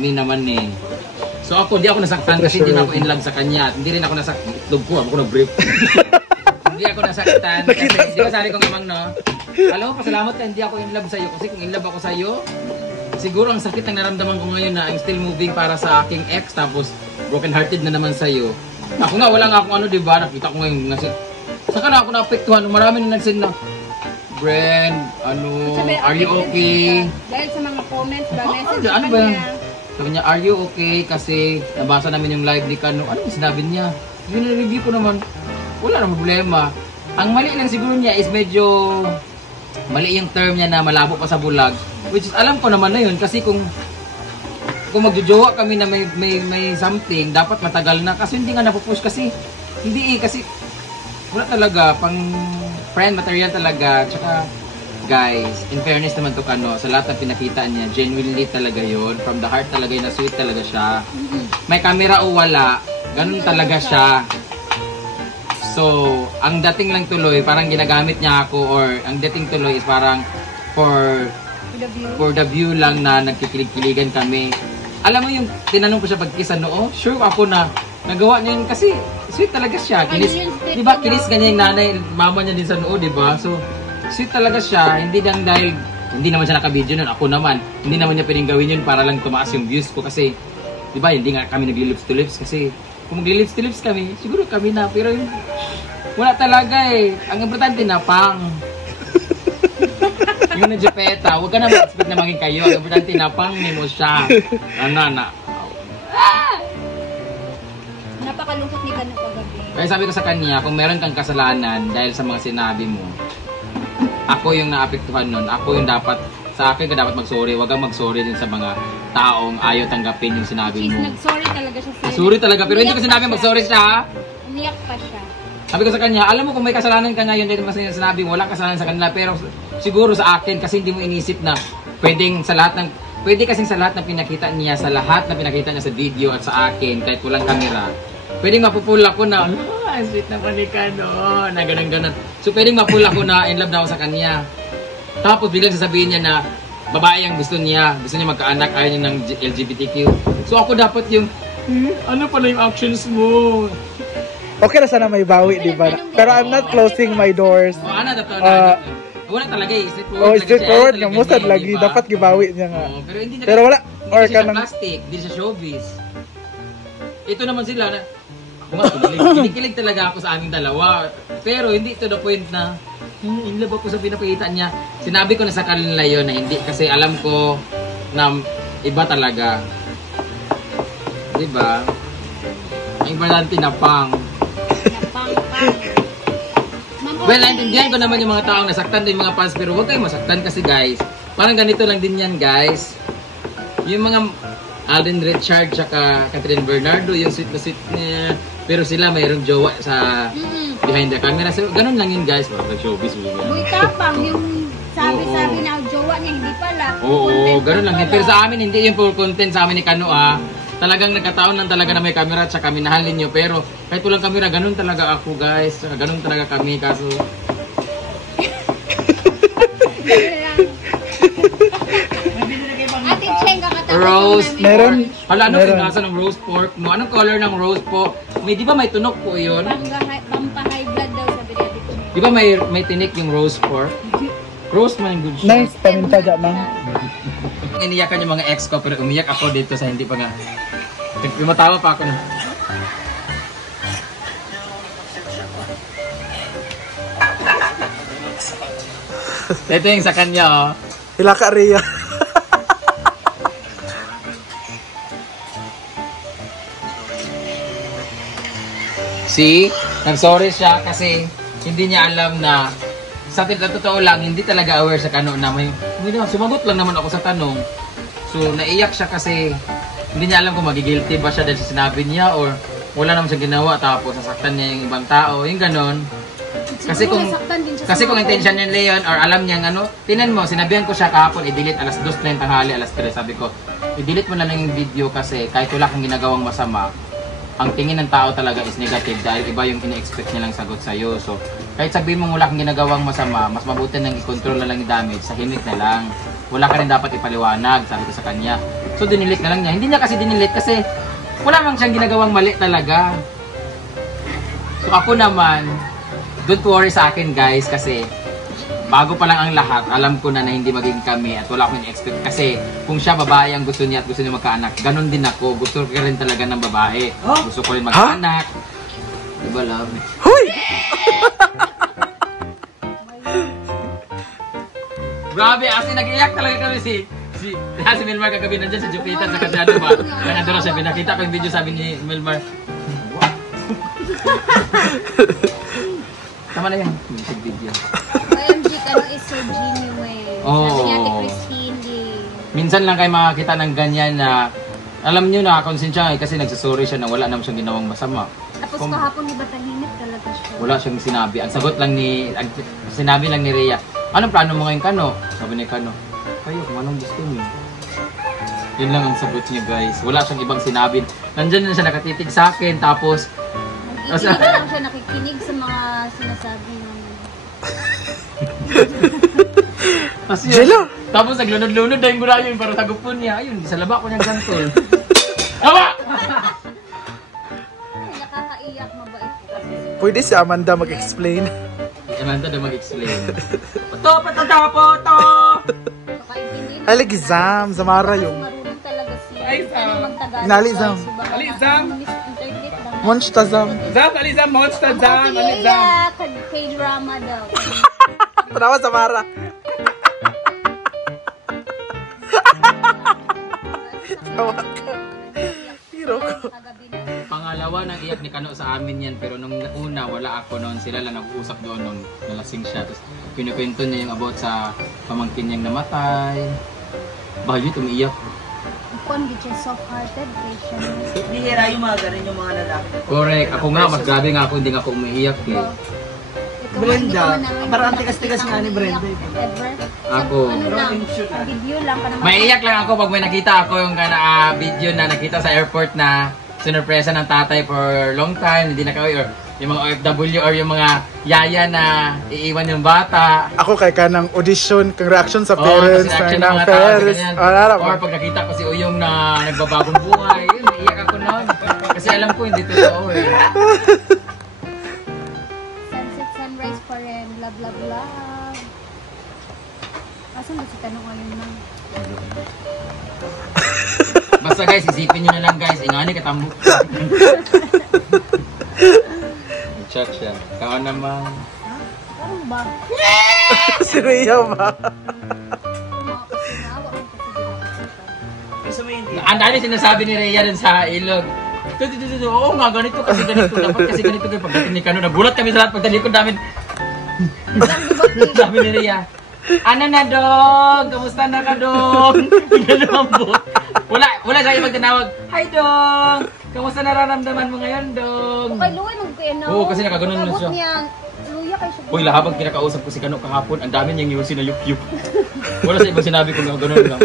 Me naman eh. So ako, hindi ako nasaktan kasi hindi na ako in love sa kanya. At hindi rin ako nasaktan. Itlog ko, ako na-brief. Hindi ako nasaktan kasi, di ba sabi ko namang no? Alam mo, pasalamat ka, hindi ako in love sa'yo. Kasi kung in love ako sa'yo, siguro ang sakit ng naramdaman ko ngayon na I'm still moving para sa aking ex. Tapos, broken hearted na naman sa'yo. Ako nga, wala nga akong ano, di ba? Nakita ko ngayon. Saka na ako naapektuhan. Marami na nagsin na, Brand, ano, are you okay? Dahil sa mga comments ba, message ano ba yan? Sabi niya, are you okay? Kasi nabasa namin yung live ni Kano. Ano yung sinabi niya? Yung na-review ko naman, wala na problema. Ang mali lang siguro niya is medyo mali yung term niya na malabo pa sa bulag. Which is, alam ko naman na yun. Kasi kung magjojowa kami na may something, dapat matagal na. Kasi hindi nga napupush kasi. Hindi kasi wala talaga. Pang friend material talaga. Tsaka, guys, in fairness naman to Kano, sa lahat ng pinakita niya, genuinely talaga yun. From the heart talaga yun, na sweet talaga siya. May camera o wala, ganun talaga siya. So, ang dating lang tuloy, parang ginagamit niya ako, or ang dating tuloy is parang for the view lang na nagkikilig-kiligan kami. Alam mo yung tinanong ko siya pagkisa noo, sure ako na nagawa niya yun kasi sweet talaga siya. Kinis, di ba, kinis ganyan yung nanay, mama niya din sa noo, di ba? So, sweet talaga siya, hindi lang dahil hindi naman siya naka-video nun, ako naman, hindi naman niya pwedeng gawin yun para lang tumaas yung views ko kasi, di ba, hindi nga kami nagli-lips to lips kasi kung magli-lips to lips kami, siguro kami na, pero yun, wala talaga eh. Ang importante na pang. Yung na Jepeta, huwag ka na mag-expect na maging kayo. Ang importante na pang mo siya. Napakalungkot ni Kano kagabi. Kaya sabi ko sa kanya, kung meron kang kasalanan dahil sa mga sinabi mo, ako yung naapektuhan nun, ako yung dapat, sa akin ka dapat mag-sorry, wag kang mag-sorry din sa mga taong ayaw tanggapin yung sinabi mo. Nag-sorry talaga siya sa Sorry talaga, pero hindi ko sinabi mag-sorry siya. Umiyak pa siya. Sabi ko sa kanya, alam mo kung may kasalanan ka ngayon dahil mas sinabi mo, walang kasalanan sa kanila, pero siguro sa akin kasi hindi mo inisip na pwede kasing sa lahat ng pinakita niya, sa lahat na pinakita niya sa video at sa akin, kahit walang kamera, pwedeng mapupula ko na, sweet na pa ni Kano, na ganun-ganun. So pwedeng mapula ko na in love na ako sa kanya. Tapos biglang sasabihin niya na babae ang gusto niya magkaanak, ayaw niya ng LGBTQ. So ako dapat yung, ano pala yung actions mo? Okay na sana may bawi, di ba? Pero I'm not closing my doors. Ano dapat na? Wala talaga eh. Straight forward nga. Musad lagi. Dapat gibawi niya nga. Pero hindi na. Pero wala. Or ka ng plastic. Hindi siya showbiz. Ito naman sila na kinikilig talaga ako sa aming dalawa. Pero hindi to the point na in love ako sa pinapakita niya. Sinabi ko na sa kanila yun na hindi. Kasi alam ko na iba talaga. Diba? Ang importante na pang. Well, naintindihan ko naman yung mga taong nasaktan din mga fans, pero huwag kayong masaktan kasi guys, parang ganito lang din yan guys. Yung mga Alden Richard tsaka Catherine Bernardo, yung sweet na sweet niya, pero sila mayroong jowa sa behind the camera. So, ganun lang yun guys, parang showbiz. Buy tapang, yung sabi-sabi na jowa niya, hindi pala. Oo, ganun lang yun. Pero sa amin, hindi yung full content sa amin ni Kano Talagang nagkataon lang talaga na may camera at saka minahal ninyo. Pero kahit walang camera, ganun talaga ako guys. Ganun talaga kami. Kaso... Ate Cheng, kakatawa Rose meron. Hala, ano pinasa ng roast pork mo? Anong color ng roast po? May, di ba may tunok po yun? Pampa-high blood daw sabi niya dito. Di ba may tinik yung roast pork? Roast man yung good shit. Nice, paminta dyan, ma'am. Iniyakan yung mga ex ko pero umiyak ako dito sa hindi pa nga. Matawa pa ako na. Ito yung sa kanya oh. Hila ka Rhea. See? Nag-sorry siya kasi hindi niya alam na sa totoo lang, hindi talaga aware sa Kano na may sumagot lang naman ako sa tanong. So, naiyak siya kasi hindi niya alam kung magigilty ba siya dahil sa sinabi niya or wala naman siya ginawa tapos sasaktan niya yung ibang tao, yung ganon. Kasi kung intention niya Leon or alam niya ano, tinan mo, sinabihan ko siya kahapon i-delete alas 2 na yung tanghali, alas 3. Sabi ko, i-delete mo na lang yung video kasi kahit wala kang ginagawang masama, ang tingin ng tao talaga is negative dahil iba yung ina-expect niya lang sagot sa'yo. So, kahit sabihin mo wala kang ginagawang masama, mas mabuti nang i-control na lang yung damage, sa himik na lang. Wala ka rin dapat ipaliwanag, sabi ko sa kanya. So dinilit na lang niya. Hindi niya kasi dinilit kasi wala mang siyang ginagawang mali talaga. So ako naman, don't worry sa akin guys kasi bago pa lang ang lahat, alam ko na hindi maging kami at wala akong expect kasi kung siya babae ang gusto niya at gusto niya magkaanak, ganun din ako. Gusto ko rin talaga ng babae. Gusto ko rin magkaanak. Diba, love? Hoy! Grabe, as in, nag-iyak talaga kami si Melmar kagabi nandiyan sa Jupiter sa Kasyado ba? Kaya doon siya, pinakita ko yung video, sabi ni Melmar. Tama na yan, music video. OMG, ano is so genuine. Sabi niya ni Christine, Minsan lang kayo makakita ng ganyan na alam niyo na, konsensya kasi nagsasorry siya na wala naman siyang ginawang masama. Tapos kahapon iba tahimik talaga siya. Wala siyang sinabi. Ang sagot lang sinabi lang ni Rhea, anong plano mo ngayon, Kano? Sabi ni Kano, kayo kung anong gusto niyo. Yun lang ang sagot niya guys. Wala siyang ibang sinabi. Nandyan na siya nakatitig sa akin tapos Nag-iinig lang siya, nakikinig sa mga sinasabi ng... Jello! Tapos naglunod-lunod na yung gulayo yung para tagupon niya. Ayun, sa laba ko niyang gantol. Tama! Nakakaiyak, mabait kasi. Pwede si Amanda mag-explain. Amanda na mag-explain. Poto, poto! Nakaintindi. Ay, lagi Zam. Zamara yung... Marunong talaga siya. Ay, Zam. Inali, Zam. Ali, Zam. Internet lang. Monsta Zam. Zam, alizam, monster, Zam, alizam. K-drama daw. Tanawa, Zamara. Tawa ka. Hiro ko. Pangalawa nang iyak ni Kano sa amin yan, pero nung una wala ako noon, sila lang nag-uusap doon nung nalasing siya. Tapos kinukwento niya yung about sa pamangkin niyang namatay. Bayo, umiiyak. Kung di siya soft-hearted, patient. Bihira yung mga ganun yung mga lalaki. Correct. Ako nga, mas grabe nga ako, hindi nga ako umiiyak eh. Brenda, parang tigas-tigas nga ni Brenda. Ako. Ano lang, video lang ka naman. Maiiyak lang ako pag may nakita ako yung video na nakita sa airport na sinurpresa ng tatay for long time, hindi nakauwi, or yung mga OFW or yung mga yaya na iiwan yung bata. Ako kay kanang audition, kang reaction sa Oo, parents, kasi reaction ng ng mga tao sa parents. ganyan. Alala ko. Or pag nakita ko si Uyong na nagbabagong buhay, yun, naiiyak ako noon. Kasi alam ko hindi totoo eh. Sunset, sunrise pa rin, blah blah blah. Asan ba si Tanong ngayon lang? Basta guys, isipin nyo na lang guys, ingani katambo. Check siya. Kao naman. Ano ba? Si Rhea ba? Sinawa mo kasi Gusto mo hindi? Ang dami sinasabi ni Rhea dun sa ilog. Oo nga, ganito kasi ganito. Dapat kasi ganito kayo pagdating ni Kano. Nagulat kami sa lahat pagdating ko namin. Sabi ni Rhea, ano na dong? Kamusta na ka dong? Pinalambot. Wala siya ibang tinawag. Hi dong! Kamusta nararamdaman mo ngayon dong? Okay, Luya nung kaya na. Oo, kasi nakaganon na siya. Luya kayo siya. Uy, lahabang kinakausap ko si Kano kahapon, ang dami niyang yusin na yup-yup. Wala sa ibang sinabi ko na gano'n lang.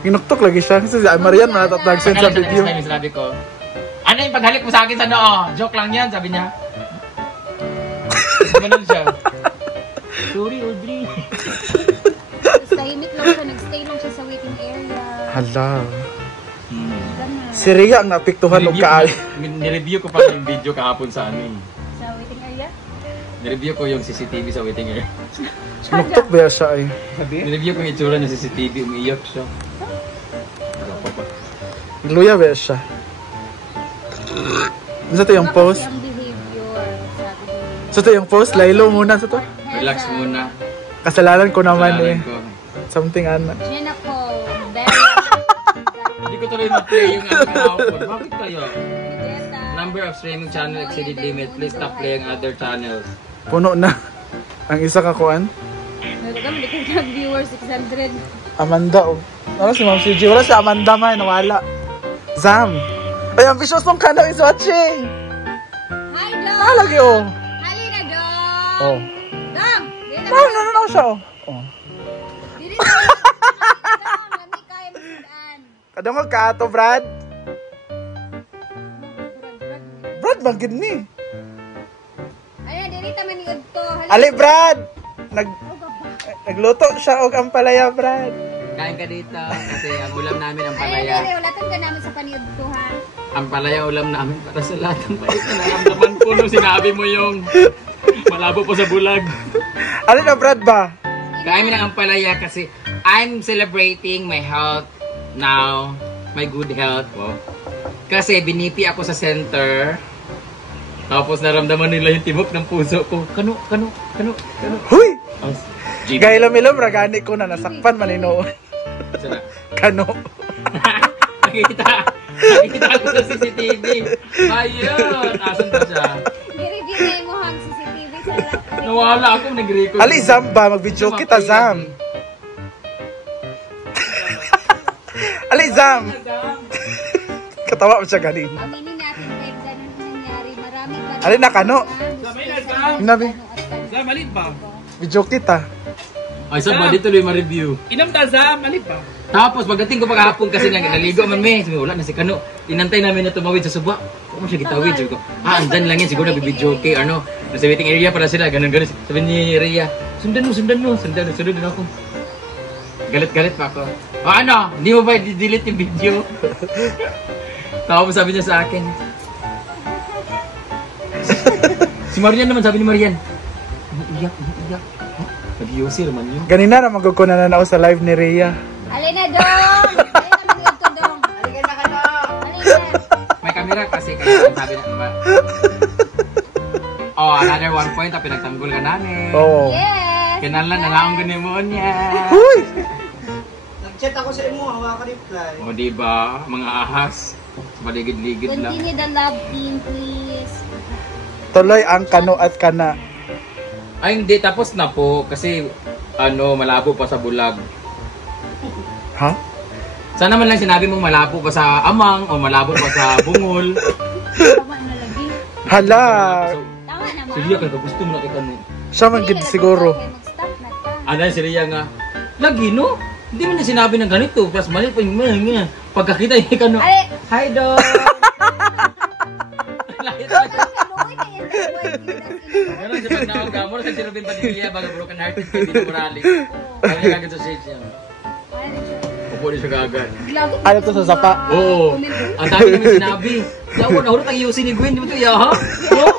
Ginuktok lagi siya. Kasi si Marian nag-send sa video. Next time sinabi ko, ano yung paghalik mo sa akin sa noo? Joke lang yan, sabi niya. Gano'n siya. Sorry, Audrey. Tapos tahimik lang siya, nagstay lang siya sa waiting area. Hala. Ganun. Si Rhea ang napiktuhan ng kaay. Nireview ko pa yung video kahapon sa ano eh. Sa waiting area? Nireview ko yung CCTV sa waiting area. Ginuktok ba siya eh? Nireview ko yung itsura ng CCTV, umiiyak siya. Luya ba siya? Ano to yung Iba post? kasi ang behavior, sabi niya. So to yung post? Laylo muna sa to? Relax muna. Kasalanan ko naman Kailangan eh. ko. Something ano. Jenna ko, very Hindi ko tuloy ma-play yung ano kahapon. Bakit kayo? Jetta. Number of streaming channel exceeded limit. Please stop playing other channels. Puno na. Ang isa kakuan. Nagkakam, di ka viewers, 600. Amanda oh. Ano si Ma'am CG? Wala si Amanda man. Nawala. Zam. Ay, ambitious mong Kano is watching. Hi, Dong! Ah, lagi oh. Halina, Dong! Oh. Dong! No, siya oh. Oh. Dili na Dong! Lami kaya magsidaan. Kadungog ka ato, Brad. Brad, magid ni. Ayun, dili taman ni Udto. Ali, Brad. Nagluto siya og ampalaya, Brad. Kain ka dito kasi ang ulam namin ang Ay, palaya. dire, ulatan ka namin sa paniod ko, ha? Ang palaya ulam namin para sa lahat ng país na naramdaman ko nung sinabi mo yung malabo po sa bulag. Ano na, Brad ba? Kain mo ng palaya kasi I'm celebrating my health now. My good health po. Kasi binipi ako sa center. Tapos naramdaman nila yung tibok ng puso ko. Kano. Huy! Oh, Gailom-ilom, ragani ko na nasakpan maninoon. Sana. Kano? Nakita ako sa CCTV. Ayun! Asan ba siya? Dire mo hang CCTV sa lahat. Nawala ako, nag-record. Ali, Zam ba? Mag-video kita, Zam. Ali, Zam. Katawa mo siya ganin. Aminin natin kahit ganun nangyari. Marami pa rin. Alin na, kano? Sabay na, Zam. Nabi, Zam, malit ba? video kita. Ay, saan ba? Dito lang ma-review. Inom ta, Zam, malit ba? Tapos, pagdating ko paghapon kasi naligo man may. Sabi, wala na si Kano. Inantay namin na tumawid sa suba. Kung mo siya gitawid. Sabi ko, andyan lang yan. Siguro nabibidyo okay. Ano, nasa waiting area pala sila. Ganun. Sabi ni Rhea, sundan mo. Sundan din ako. Galit pa ako. O ano, hindi mo ba i-delete yung video? Tapos sabi niya sa akin. Si Marian naman, sabi ni Marian. Iyak. Nag-iosir man yun. Ganina na magkukunan na ako sa live ni Rhea. Alin na, Dong! Alin na, mag to, Dong! Alin na! May camera kasi kaya sabi na naman. Oh, another 1 point na pinagtanggol ka namin. Oo. Yes! Kinalan na lang ganun mo niya. Huy! Nag-chat ako sa imo, hawa ka reply. O diba, mga ahas. Sa paligid-ligid lang. Continue the love team, please. Tuloy ang kano at kana. Ay hindi, tapos na po. Kasi ano, malabo pa sa bulag. Ha? Sana man lang sinabi mong malabo pa sa amang o malabo pa sa bungol. Tama na lagi. Hala! Tama naman. Si Ria ka gusto mo na kita no. Siya man gid siguro. Mag-stop na ka. Ano si Ria nga? Lagi no? Hindi mo na sinabi ng ganito. Plus mali pa yung mga. Pagkakita niya ka no. Ay! Hi dog! Ganun sa pagnaog ka. Mura sa si Robin Padilla. Baga broken hearted kay Dino Morales. Ano yung kagad sa stage niya? Upo niya siya kagad. Ayaw to sa sapa. Oo. Ang dami namin sinabi. Yawa, nahurot ang iusin ni Gwen. Di mo ito, yaha? Oo.